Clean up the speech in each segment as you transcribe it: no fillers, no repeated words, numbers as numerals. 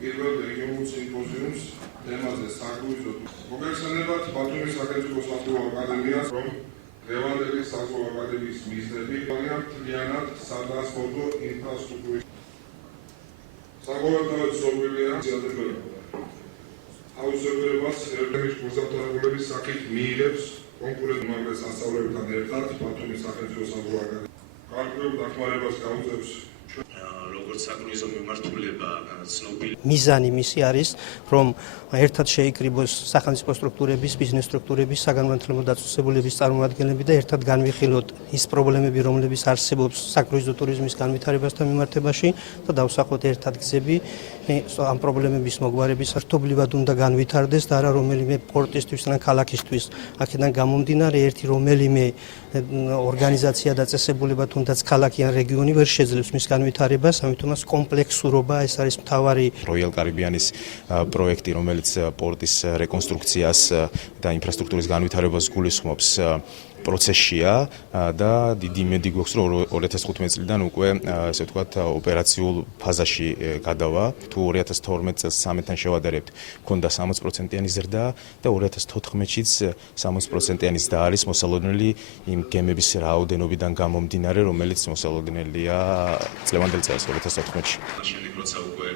პირველ რეგიონულ სიმპოზიუმს თემაზე საქმის მოგეხსენებათ ბათუმის სახელმწიფო საზღვაო აკადემიას, რომ დღევანდელი საზღვაო აკადემიის მიზნები მთლიანად სატრანსპორტო ინფრასტრუქტურის საყოველთაოდ ზოგადია აუცილებლობას ეროვნების მოსამზადებლების სახით მიიღებს კონკურენტულ სასწავლებელთან ერთად ბათუმის სახელმწიფო საზღვაო აკადემია. გარკვეულ დახმარებას გაუწევს როგორც საკრუიზო მიმართულება ცნობილი მიზანი მისი არის, რომ ერთად შეიკრიბოს სახელმწიფო სტრუქტურების, ბიზნეს სტრუქტურების, საგანმანათლებლო დაწესებულების წარმომადგენლები და ერთად განვიხილოთ ის პრობლემები, რომლებიც არსებობს საკრუიზო ტურიზმის განვითარებასთან მიმართებაში და დავსახოთ ერთად გზები ამ პრობლემების მოგვარების ერთობლივად უნდა განვითარდეს და არა რომელიმე პორტისთვის და ქალაქისთვის. აქედან გამომდინარე ერთი რომელიმე ორგანიზაცია დაწესებულება თუნდაც ქალაქი ან რეგიონი ვერ შეძლებს მის განვითარებას, ამიტომაც კომპლექსურობა ეს არის მთავარი. Royal Caribbean-ის პროექტი, რომელიც პორტის რეკონსტრუქციას და ინფრასტრუქტურის განვითარებას გულისხმობს, პროცესშია და დიდი იმედი გვაქვს, რომ 2015 წლიდან უკვე ესე ვთქვათ ოპერაციულ ფაზაში გადავა. თუ 2012 წელს 13-თან შევადარებთ, ქონდა 60%-იანი ზრდა და 2014-შიც 60%-იანი ზრდა არის მოსალოდნელი იმ გემების რაოდენობიდან გამომდინარე, რომელიც მოსალოდნელია წლევანდელ წელს 2014-ში. შემდეგ როცა უკვე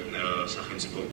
სახელმწიფო